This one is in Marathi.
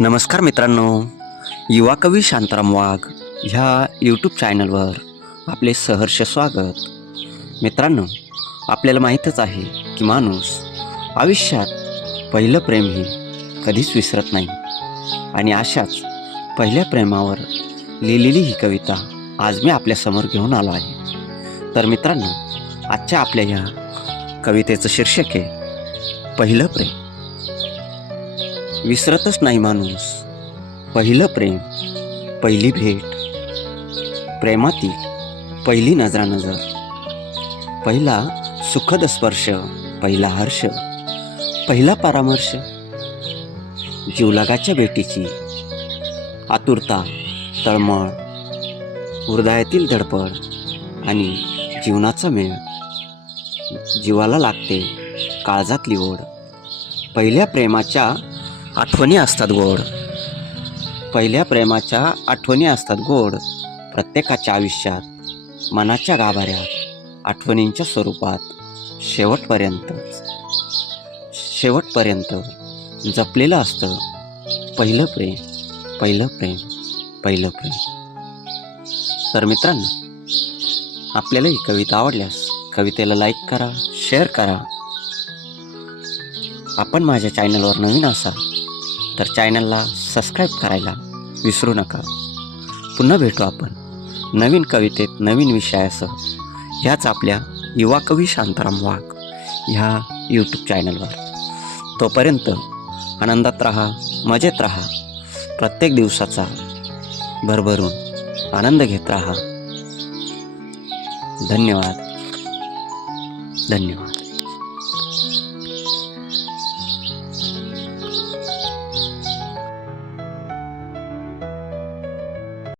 नमस्कार मित्रांनो युवा कवी शांताराम वाघ ह्या यूट्यूब चॅनलवर आपले सहर्ष स्वागत. मित्रांनो आपल्याला माहीतच आहे की माणूस आयुष्यात पहिलं प्रेम हे कधीच विसरत नाही. आणि अशाच पहिल्या प्रेमावर लिहिलेली ही कविता आज मी आपल्यासमोर घेऊन आलो आहे. तर मित्रांनो आजच्या आपल्या ह्या कवितेचं शीर्षक आहे पहिलं प्रेम. विसरतच नाही माणूस. पहिलं प्रेम पहिली भेट. प्रेमातील पहिली नजरानजर. पहिला सुखद स्पर्श पहिला हर्ष पहिला परामर्श. जीवलागाच्या भेटीची आतुरता तळमळ हृदयातील धडपड आणि जीवनाचा मेळ. जीवाला लागते काळजातली ओढ. पहिल्या प्रेमाच्या आठवणी असतात गोड. पहिल्या प्रेमाच्या आठवणी असतात गोड. प्रत्येकाच्या आयुष्यात मनाच्या गाभाऱ्यात आठवणींच्या स्वरूपात शेवटपर्यंत शेवटपर्यंत जपलेलं असतं. पहिलं प्रेम पहिलं प्रेम पहिलं प्रेम. तर मित्रांनो आपल्याला ही कविता आवडल्यास कवितेला लाईक करा शेअर करा. आपण माझ्या चॅनलवर नवीन असाल तर चॅनलला सबस्क्राईब करायला विसरू नका. पुन्हा भेटू आपण नवीन कवितेत नवीन विषयासह. ह्याच आपल्या युवा कवी शांताराम वाघ ह्या यूट्यूब चॅनलवर. तोपर्यंत आनंदात राहा मजेत राहा. प्रत्येक दिवसाचा भरभरून आनंद घेत राहा. धन्यवाद. धन्यवाद.